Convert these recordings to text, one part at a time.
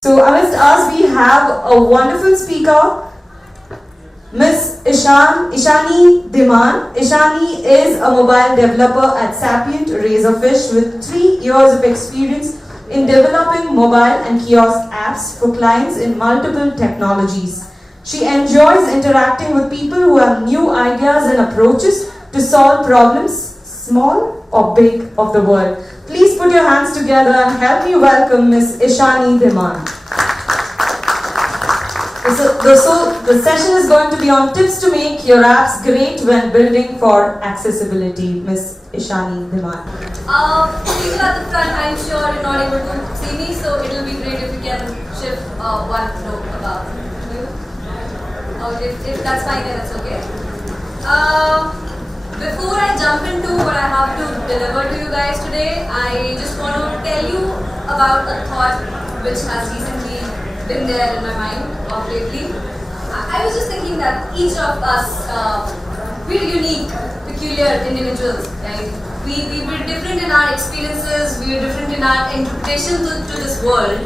So amidst us we have a wonderful speaker, Miss Ishani Dhiman. Ishani is a mobile developer at Sapient Razorfish with 3 years of experience in developing mobile and kiosk apps for clients in multiple technologies. She enjoys interacting with people who have new ideas and approaches to solve problems, small or big, of the world. Please put your hands together and help me welcome Miss Ishani Dhiman. So the session is going to be on tips to make your apps great when building for accessibility. Miss Ishani Dhiman. People at the front, I'm sure you're not able to see me, so it will be great if you can shift one note above you. If that's fine, then it's okay. Before I jump into what I have to deliver to you guys today, I just want to tell you about a thought which has recently been there in my mind of lately. I was just thinking that each of us, we're unique, peculiar individuals, right? We're different in our experiences, we're different in our interpretation to this world,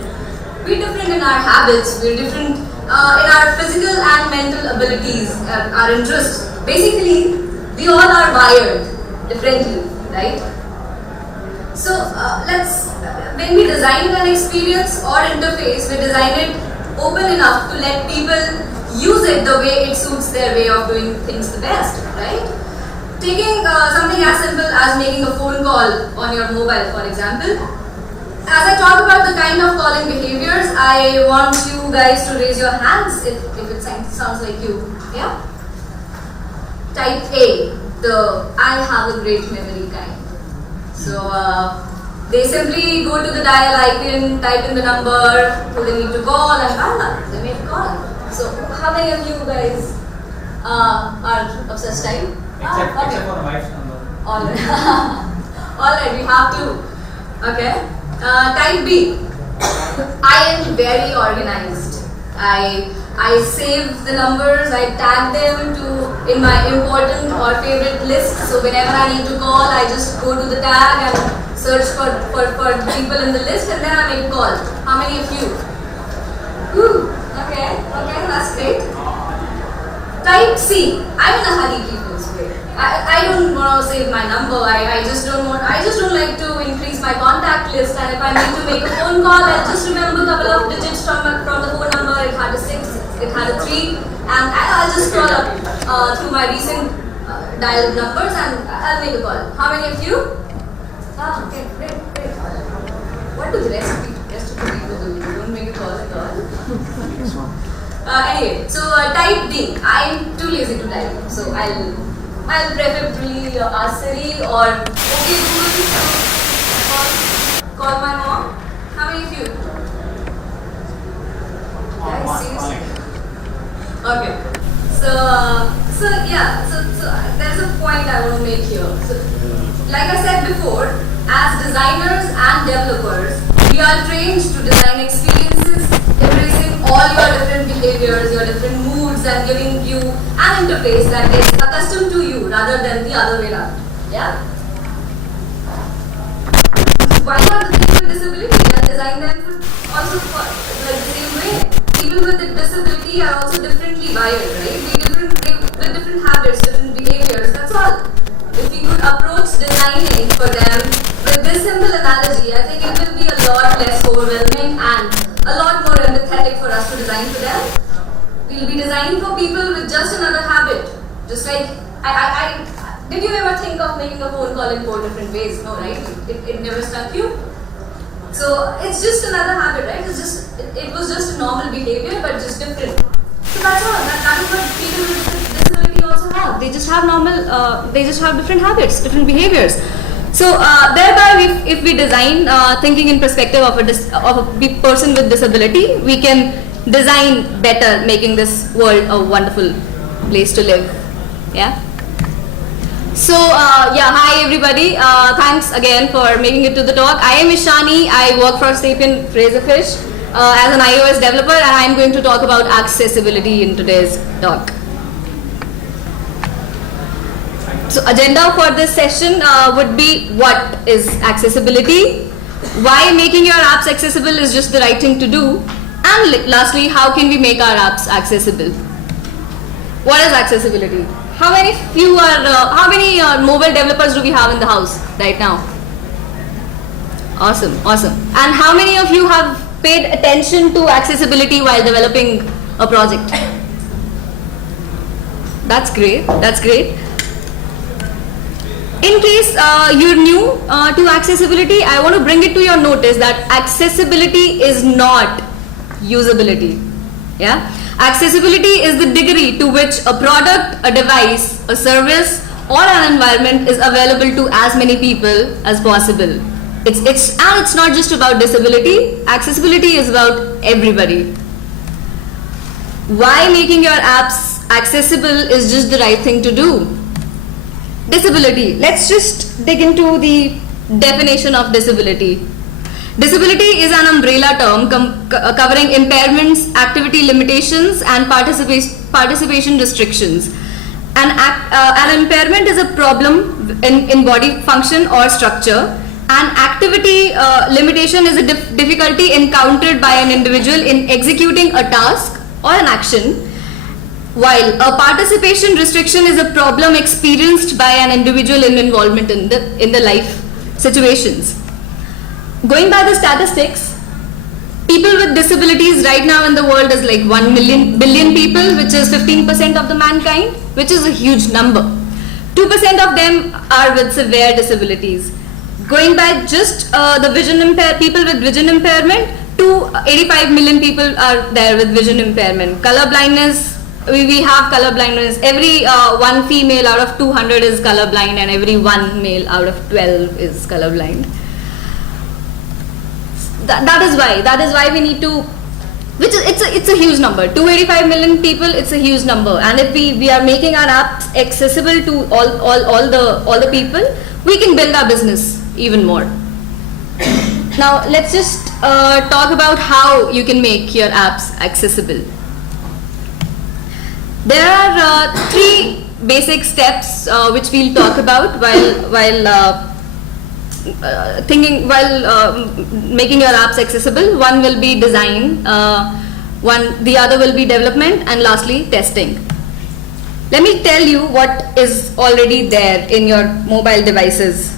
we're different in our habits, we're different in our physical and mental abilities, our interests. Basically, we all are wired differently, right? So when we design an experience or interface, we design it open enough to let people use it the way it suits their way of doing things the best, right? Taking something as simple as making a phone call on your mobile, for example. As I talk about the kind of calling behaviors, I want you guys to raise your hands if it sounds like you, yeah? Type A, the I have a great memory kind. So they simply go to the dial icon, type in the number who they need to call, and voila, they make a call. So how many of you guys are of such type? Except for the wife's number. Alright, we have to. Okay. Type B. I am very organized. I save the numbers, I tag them in my important or favorite list. So whenever I need to call, I just go to the tag and search for people in the list, and then I make a call. How many of you? Okay, that's great. Type C. I'm in a hurry people's way. I don't want to save my number. I just don't like to increase my contact list, and if I need to make a phone call, I'll just remember a couple of digits from the phone number. It had a 6, it had a 3, and I'll just scroll up through my recent dialed numbers and I'll make a call. How many of you? Okay, great. What do the rest of the people do? You don't make a call at all? Anyway, so type D. I'm too lazy to type, so I'll preferably ask Siri or okay Google to call my mom. How many of you? Guys, seriously? Okay. So there's a point I want to make here. So, like I said before, as designers and developers, we are trained to design experiences, embracing all your different behaviors, your different moods, and giving you an interface that is accustomed to you rather than the other way around. Yeah? Why not the people with disability? We are designed them for the same way. People with disability are also differently wired, right? With different habits, different behaviors, that's all. If we could approach designing for them with this simple analogy, I think it will be a lot less overwhelming and a lot more empathetic for us to design for them. We'll be designing for people with just another habit. Just like, did you ever think of making a phone call in 4 different ways? No, right? It never struck you? So it's just another habit, right? It was just a normal behavior, but just different. So that's all. That is what people with disability also have. They just have they just have different habits, different behaviors. So thereby, if we design thinking in perspective of a person with disability, we can design better, making this world a wonderful place to live. Yeah. So hi everybody. Thanks again for making it to the talk. I am Ishani. I work for Sapient Razorfish as an iOS developer, and I am going to talk about accessibility in today's talk. So agenda for this session would be what is accessibility, why making your apps accessible is just the right thing to do, And lastly, how can we make our apps accessible? What is accessibility? How many mobile developers do we have in the house right now? Awesome, awesome. And how many of you have paid attention to accessibility while developing a project? That's great, that's great. In case you're new to accessibility, I want to bring it to your notice that accessibility is not usability. Yeah? Accessibility is the degree to which a product, a device, a service, or an environment is available to as many people as possible. It's not just about disability. Accessibility is about everybody. Why making your apps accessible is just the right thing to do. Disability. Let's just dig into the definition of disability. Disability is an umbrella term covering impairments, activity limitations, and participation restrictions. An impairment is a problem in body function or structure. An activity limitation is a difficulty encountered by an individual in executing a task or an action, while a participation restriction is a problem experienced by an individual in involvement in the life situations. Going by the statistics, people with disabilities right now in the world is like 1 billion people, which is 15% of the mankind, which is a huge number. 2% of them are with severe disabilities. Going by just the people with vision impairment, 85 million people are there with vision impairment. Color blindness, we have color blindness. Every one female out of 200 is colorblind, and every one male out of 12 is colorblind. That is why we need to, it's a huge number. 285 million people, it's a huge number. And if we are making our apps accessible to all the people, we can build our business even more. Now let's just talk about how you can make your apps accessible. There are 3 basic steps which we'll talk about while making your apps accessible. One will be design, the other will be development, and lastly testing. Let me tell you what is already there in your mobile devices.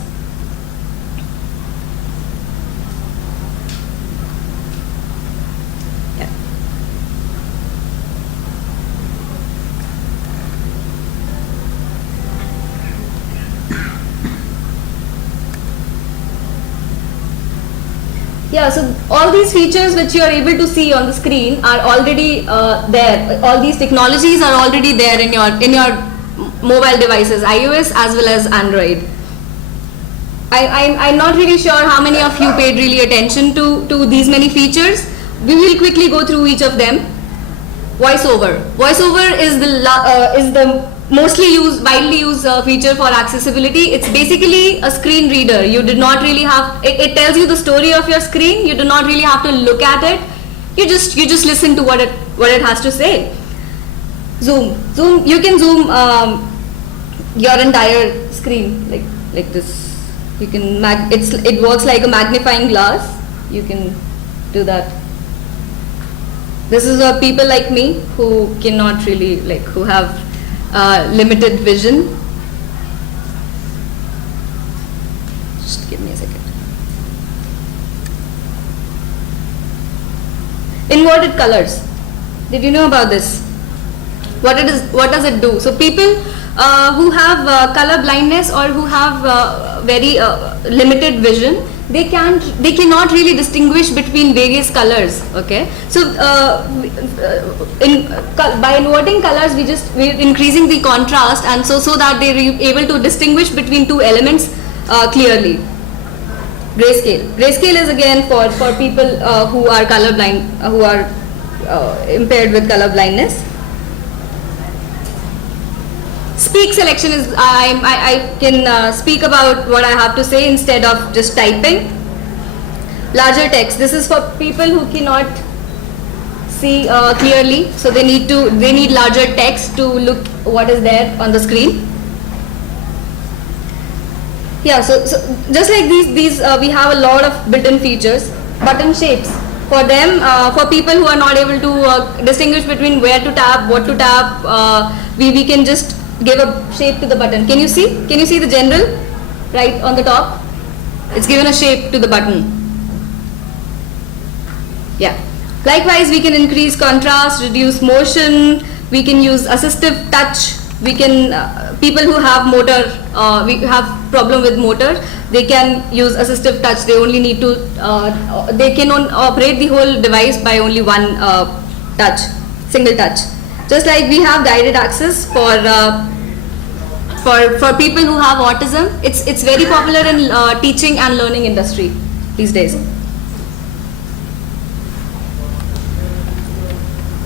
Yeah, so all these features which you are able to see on the screen are already there. All these technologies are already there in your mobile devices, iOS as well as Android. I'm not really sure how many of you paid really attention to these many features. We will quickly go through each of them. Voiceover. Voiceover is the widely used feature for accessibility. It's basically a screen reader. You do not really have, it tells you the story of your screen. You do not really have to look at it. You just listen to what it has to say. Zoom, you can zoom your entire screen like this. You can it works like a magnifying glass. You can do that. This is for people like me who cannot really, who have limited vision. Just give me a second. Inverted colors. Did you know about this? What does it do? So people who have color blindness or who have very limited vision, they cannot really distinguish between various colors. Okay, so by inverting colors, we're increasing the contrast, and so that they're able to distinguish between 2 elements clearly. Grayscale is again for people who are colorblind, who are impaired with color blindness. Speak selection is, I can speak about what I have to say instead of just typing. Larger text, this is for people who cannot see clearly, so they need larger text to look what is there on the screen. Yeah, so just like these we have a lot of built-in features. Button shapes, for them, for people who are not able to distinguish between where to tap, what to tap, we can just give a shape to the button. Can you see? Can you see the general right on the top? It's given a shape to the button. Yeah. Likewise, we can increase contrast, reduce motion. We can use assistive touch. We can people who have motor, we have problem with motor. They can use assistive touch. They only need to, they can operate the whole device by only one touch, single touch. Just like we have guided access for people who have autism. It's very popular in teaching and learning industry these days.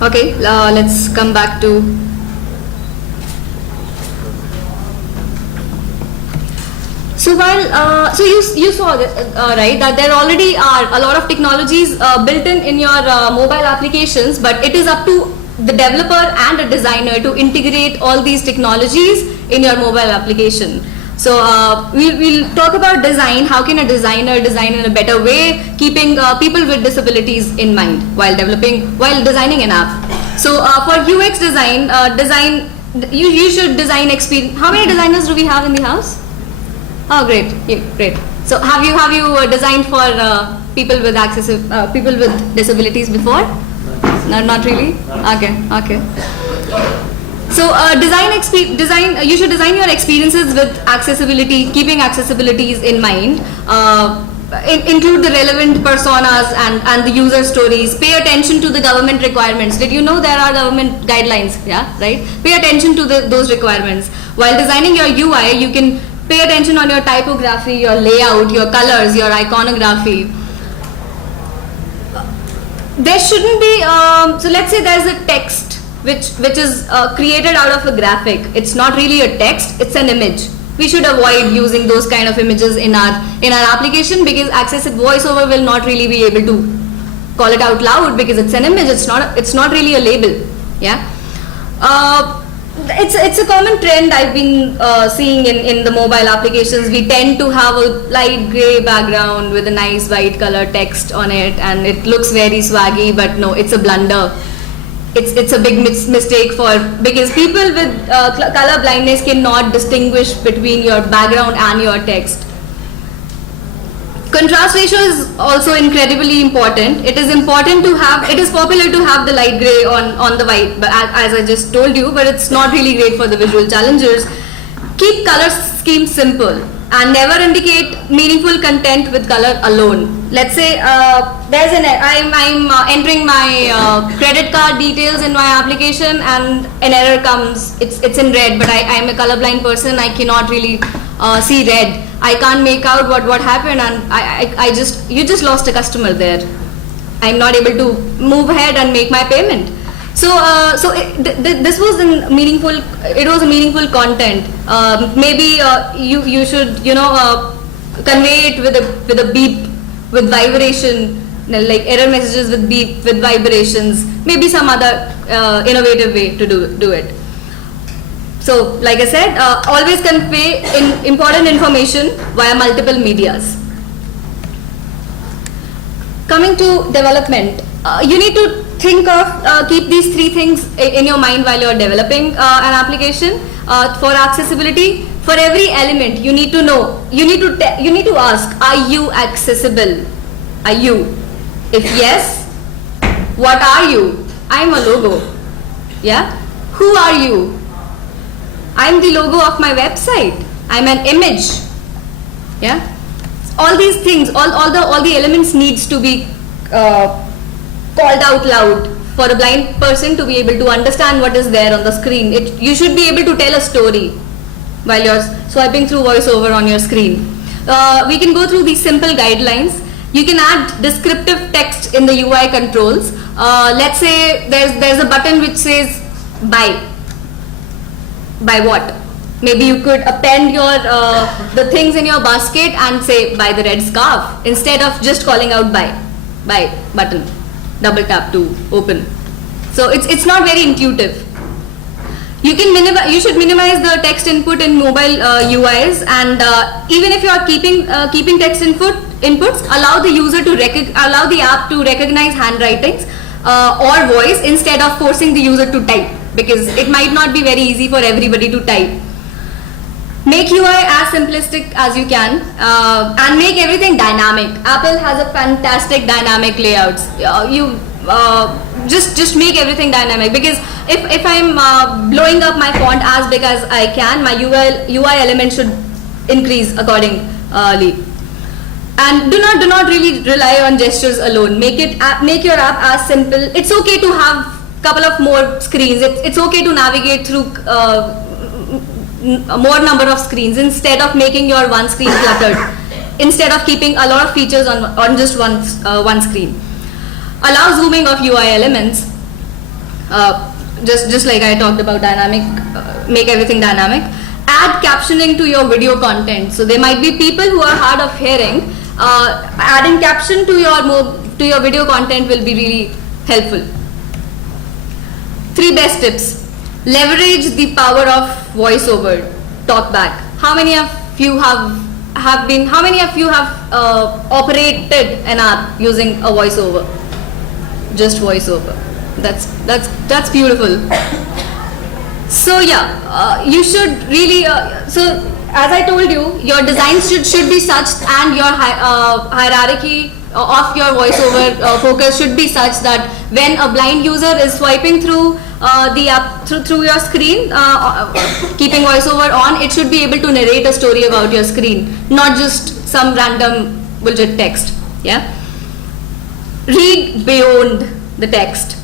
Okay, let's come back to. So while so you saw that, right, that there already are a lot of technologies built in your mobile applications, but it is up to the developer and a designer to integrate all these technologies in your mobile application. So we'll talk about design. How can a designer design in a better way, keeping people with disabilities in mind while designing an app. So for UX design, you should design experience. How many designers do we have in the house? Oh, great, yeah, great. So have you designed for people with people with disabilities before? No, not really. Okay. So you should design your experiences with accessibility, keeping accessibilities in mind. Include the relevant personas and the user stories. Pay attention to the government requirements. Did you know there are government guidelines? Yeah, right. Pay attention to those requirements. While designing your UI, you can pay attention on your typography, your layout, your colors, your iconography. There shouldn't be. So let's say there's a text which is created out of a graphic. It's not really a text, it's an image. We should avoid using those kind of images in our application, because Voiceover will not really be able to call it out loud because it's an image. It's not really a label. Yeah. It's a common trend I've been seeing in the mobile applications. We tend to have a light gray background with a nice white color text on it, and it looks very swaggy, but no, it's a blunder. It's a big mistake because people with color blindness cannot distinguish between your background and your text. Contrast ratio is also incredibly important. It is popular to have the light gray on the white, but as I just told you, but it's not really great for the visual challengers. Keep color schemes simple and never indicate meaningful content with color alone. Let's say I'm entering my credit card details in my application, and an error comes. It's in red, but I'm a colorblind person. I cannot really see red. I can't make out what happened, and you just lost a customer there. I'm not able to move ahead and make my payment. So this was a meaningful. It was a meaningful content. Maybe you should convey it with a beep, with vibration, like error messages with beep, with vibrations. Maybe some other innovative way to do it. So, like I said, always convey important information via multiple medias. Coming to development, you need to keep these three things in your mind while you're developing an application. For accessibility, for every element, you need to know. You need to ask: are you accessible? Are you? If yes, what are you? I'm a logo. Yeah. Who are you? I'm the logo of my website. I'm an image. Yeah. All these things, all the elements needs to be called out loud for a blind person to be able to understand what is there on the screen. You should be able to tell a story while you're swiping through Voiceover on your screen. We can go through these simple guidelines. You can add descriptive text in the UI controls. Let's say there's a button which says buy. Buy what? Maybe you could append the things in your basket and say buy the red scarf instead of just calling out buy button. Double tap to open. So it's not very intuitive. You should minimize the text input in mobile UIs, and even if you are keeping text inputs, allow the app to recognize handwritings or voice instead of forcing the user to type, because it might not be very easy for everybody to type. Make UI as simplistic as you can, and make everything dynamic. Apple has a fantastic dynamic layouts. Just make everything dynamic, because if I'm blowing up my font as big as I can, my UI element should increase accordingly. And do not really rely on gestures alone. Make your app as simple. It's okay to have couple of more screens. It's okay to navigate through more number of screens instead of making your one screen cluttered. Instead of keeping a lot of features on just one screen. Allow zooming of UI elements, just like I talked about dynamic, make everything dynamic. Add captioning to your video content. So there might be people who are hard of hearing. Adding caption to your video content will be really helpful. 3 best tips. Leverage the power of voiceover. Talkback. How many of you have operated an app using a voiceover? Just voiceover. That's beautiful. So yeah, you should really so as I told you, your design should be such, and your hierarchy of your voiceover focus should be such that when a blind user is swiping through the app through your screen, keeping voiceover on, it should be able to narrate a story about your screen, not just some random bullshit text. Yeah. Read beyond the text.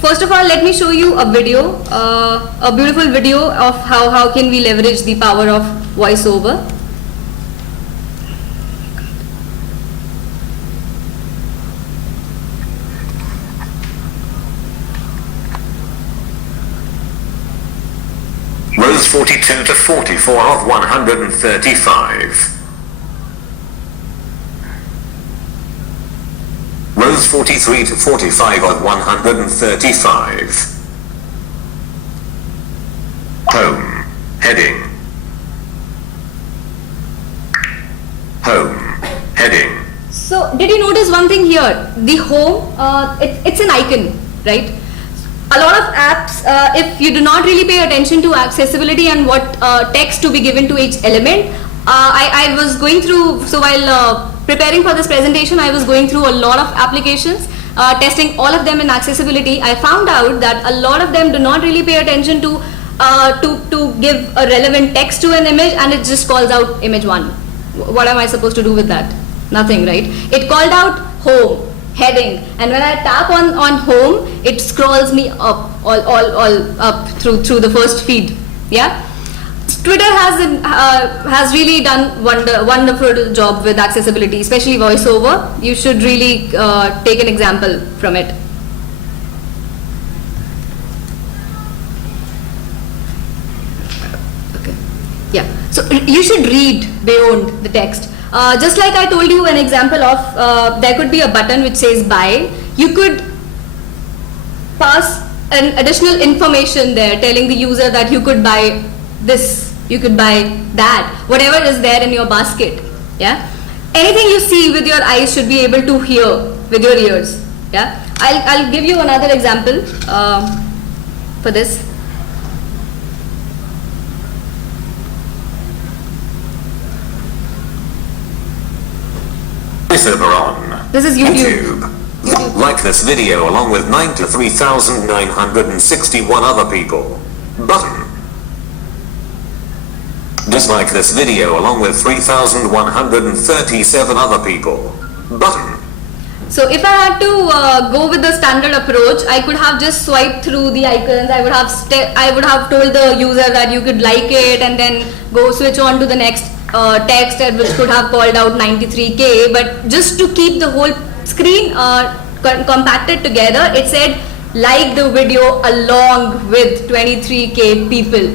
First of all, let me show you a video, a beautiful video of how can we leverage the power of voiceover. Rows 42 to 44 of 135. Rows 43 to 45 of 135. Home. Heading. Home. Heading. So, did you notice one thing here? The home, it's an icon, right? A lot of apps, if you do not really pay attention to accessibility and what text to be given to each element, I was going through, so while preparing for this presentation, I was going through a lot of applications, testing all of them in accessibility. I found out that a lot of them do not really pay attention to give a relevant text to an image, and it just calls out image 1. What am I supposed to do with that? Nothing, right? It called out home, heading, and when I tap on home, it scrolls me up, all up through the first feed. Yeah. Twitter has really done wonderful job with accessibility, especially voiceover. You should really take an example from it. Okay. Yeah. So you should read beyond the text. Just like I told you an example of, there could be a button which says buy. You could pass an additional information there telling the user that you could buy this, you could buy that, whatever is there in your basket. Yeah. Anything you see with your eyes should be able to hear with your ears. Yeah. I'll give you another example for this. Voiceover on. This is YouTube. Like this video along with 93,961 other people. Button. Dislike this video along with 3,137 other people. Button. So if I had to go with the standard approach, I could have just swiped through the icons. I would have told the user that you could like it and then go switch on to the next text, which could have called out 93K. But just to keep the whole screen compacted together, it said like the video along with 23K people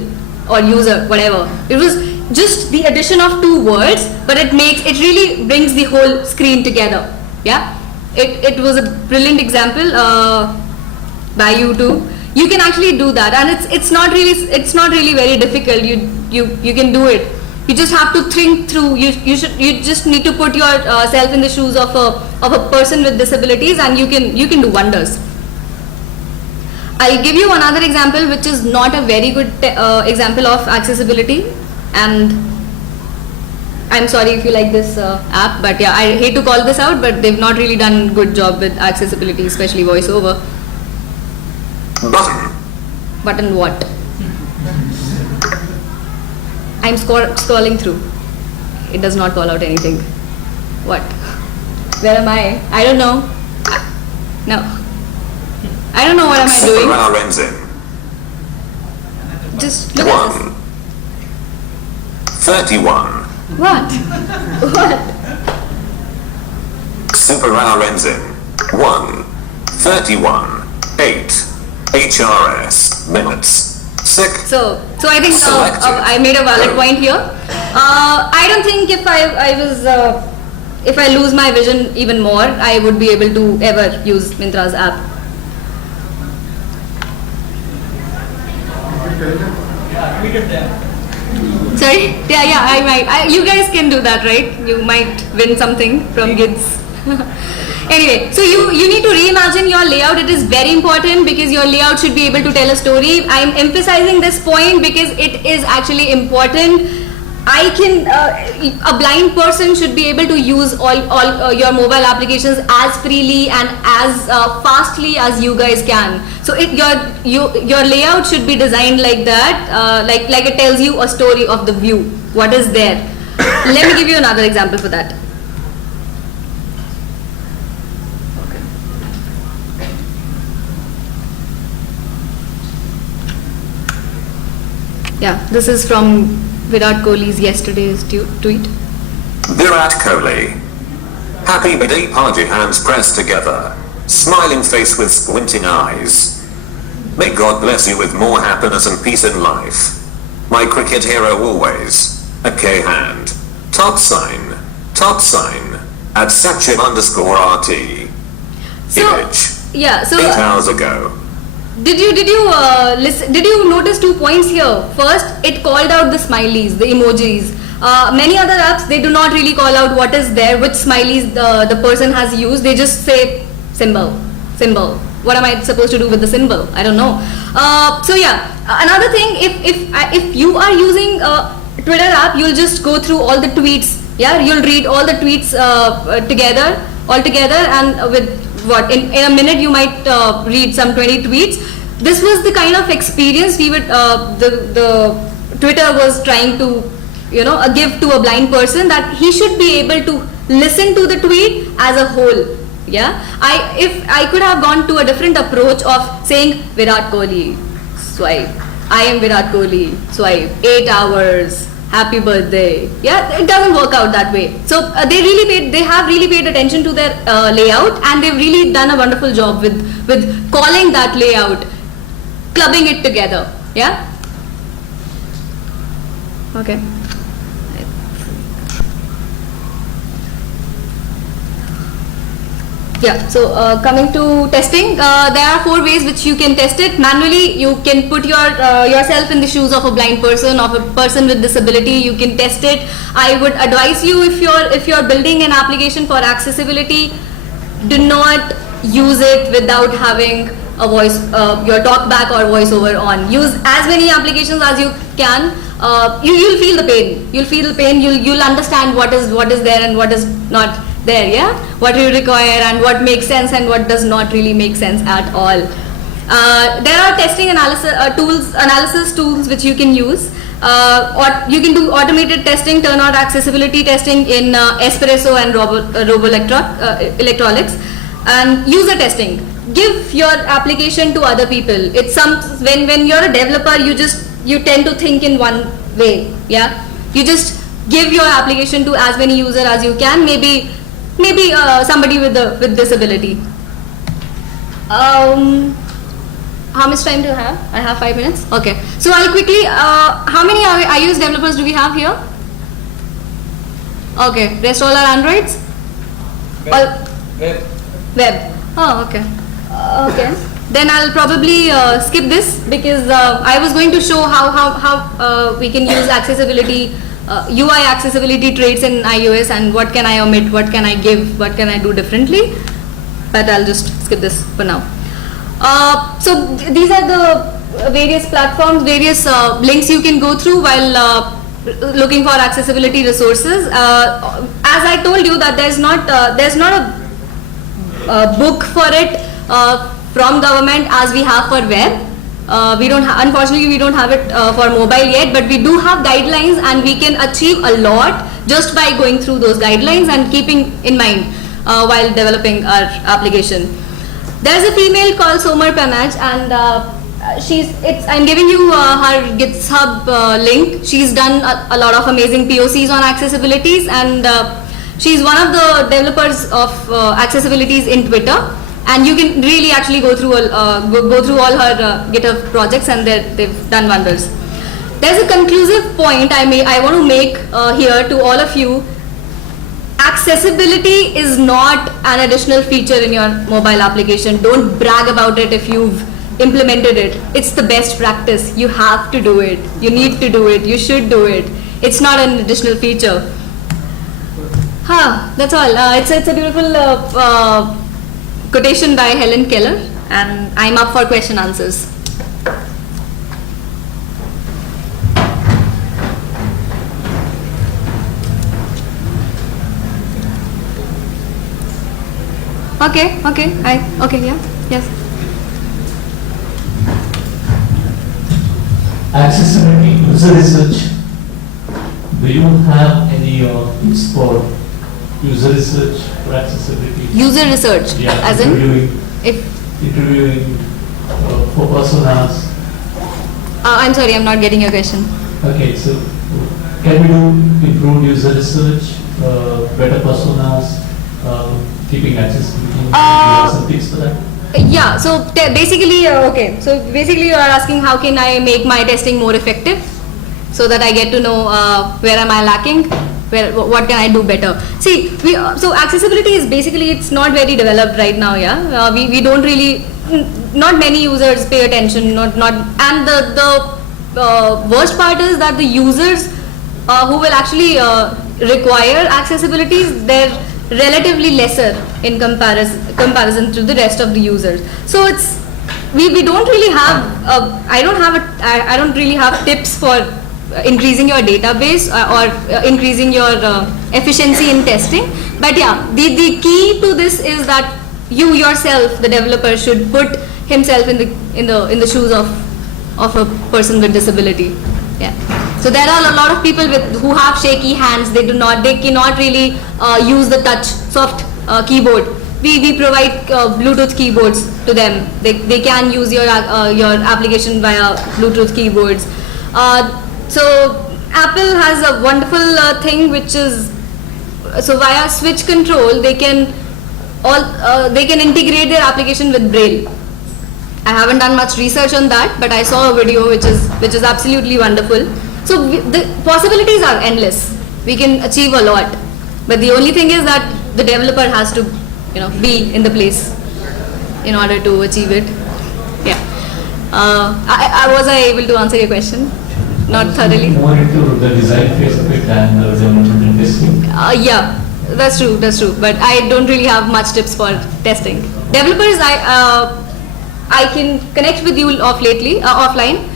or user, whatever. It was just the addition of 2 words, but it really brings the whole screen together. Yeah. It was a brilliant example by YouTube. you can actually do that, and it's not really very difficult. You can do it. You just have to think through. You just need to put yourself in the shoes of a person with disabilities, and you can do wonders. I'll give you another example, which is not a very good example of accessibility, and I'm sorry if you like this app, but yeah, I hate to call this out, but they've not really done a good job with accessibility, especially voiceover. Button what? I'm scrolling through. It does not call out anything. What? Where am I? I don't know. No. I don't know what am I doing. Just look at this. 31. What? What? Super Renzin 1 31 8 HRS minutes. Sick. So I think Selected. I made a valid point here. I don't think if I lose my vision even more, I would be able to ever use Myntra's app. Yeah, tweet it there. Sorry? Yeah, I might. You guys can do that, right? You might win something from kids. Anyway, so you need to reimagine your layout. It is very important because your layout should be able to tell a story. I'm emphasizing this point because it is actually important. A blind person should be able to use all your mobile applications as freely and as fastly as you guys can. So your layout should be designed like that, like it tells you a story of the view, what is there. Let me give you another example for that. Yeah, this is from Virat Kohli's yesterday's tweet. Virat Kohli. Happy birthday party, hands pressed together. Smiling face with squinting eyes. May God bless you with more happiness and peace in life. My cricket hero always. A K hand. Top sign. At Sachiv_RT. So, Image. yeah, so 8 hours ago. Did you notice 2 points here? First, it called out the smileys, the emojis. Many other apps, they do not really call out what is there, which smileys the person has used. They just say symbol. What am I supposed to do with the symbol? I don't know. So yeah, another thing, if you are using a Twitter app, you'll just go through all the tweets. Yeah, you'll read all the tweets all together, and with what in a minute you might read some 20 tweets. This was the kind of experience we would the Twitter was trying to give to a blind person, that he should be able to listen to the tweet as a whole. Yeah, if I could have gone to a different approach of saying Virat Kohli, swipe. I am Virat Kohli, swipe. 8 hours. Happy birthday. Yeah, it doesn't work out that way. So they have really paid attention to their layout, and they've really done a wonderful job with calling that layout, clubbing it together. Yeah. Okay. Yeah, so coming to testing, there are 4 ways which you can test it. Manually, you can put yourself in the shoes of a blind person, of a person with disability. You can test it. I would advise you, if you're building an application for accessibility, do not use it without having a voice, your talkback or voiceover on. Use as many applications as you can. You'll feel the pain. You'll understand what is there and what is not there. Yeah, what you require and what makes sense and what does not really make sense at all. There are testing analysis tools which you can use. Or you can do automated testing, turn on accessibility testing in Espresso and Electronics, and user testing. Give your application to other people. It's when you're a developer, you tend to think in one way. Yeah, you just give your application to as many users as you can. Maybe somebody with disability. How much time do you have? I have 5 minutes. Okay, so I'll quickly. How many iOS developers do we have here? Okay, rest all are Androids. Web. Web. Oh, okay. Okay. then I'll probably skip this, because I was going to show how we can use accessibility, UI accessibility traits in iOS, and what can I omit, what can I give, what can I do differently. But I'll just skip this for now. So these are the various platforms, various links you can go through while looking for accessibility resources. As I told you that there's not a book for it from government as we have for web. Unfortunately we don't have it for mobile yet, but we do have guidelines, and we can achieve a lot just by going through those guidelines and keeping in mind while developing our application. There's a female called Somar Pamaj, and I'm giving you her GitHub link. She's done a lot of amazing POCs on accessibilities, and she's one of the developers of accessibilities in Twitter. And you can really actually go through all her GitHub projects, and they've done wonders. There's a conclusive point I want to make here to all of you. Accessibility is not an additional feature in your mobile application. Don't brag about it if you've implemented it. It's the best practice. You have to do it. You need to do it. You should do it. It's not an additional feature. That's all. It's a beautiful quotation by Helen Keller, and I'm up for question answers. Okay, yeah, yes. Accessibility user research. Do you have any tips for user research for accessibility? User research, Yeah, as interviewing for personas. I'm sorry, I'm not getting your question. Okay, so can we do improved user research, better personas, keeping accessibility? Do you have some tips for that? Yeah, so basically, okay. So basically you are asking how can I make my testing more effective, so that I get to know where am I lacking, what can I do better. See, so accessibility is basically, it's not very developed right now, yeah. We don't really, not many users pay attention, and the worst part is that the users who will actually require accessibilities, they're relatively lesser in comparison to the rest of the users. So it's, we don't really have I don't really have tips for increasing your database or increasing your efficiency in testing. But yeah, the key to this is that you yourself, the developer, should put himself in the shoes of a person with disability. Yeah. So there are a lot of people who have shaky hands. They cannot really use the touch soft keyboard. We provide Bluetooth keyboards to them. They can use your application via Bluetooth keyboards. So Apple has a wonderful thing, which is, so via switch control they can integrate their application with Braille. I haven't done much research on that, but I saw a video which is absolutely wonderful. So the possibilities are endless. We can achieve a lot, but the only thing is that the developer has to, be in the place in order to achieve it. Yeah. Was I able to answer your question? Not thoroughly. More into the design phase of it than the development and testing. Yeah, that's true. But I don't really have much tips for testing. Developers, I can connect with you offline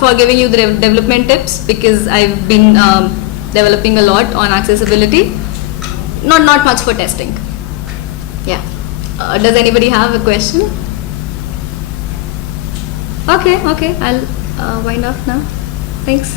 for giving you the development tips, because I've been developing a lot on accessibility. Not much for testing. Yeah. Does anybody have a question? Okay. I'll wind up now. Thanks.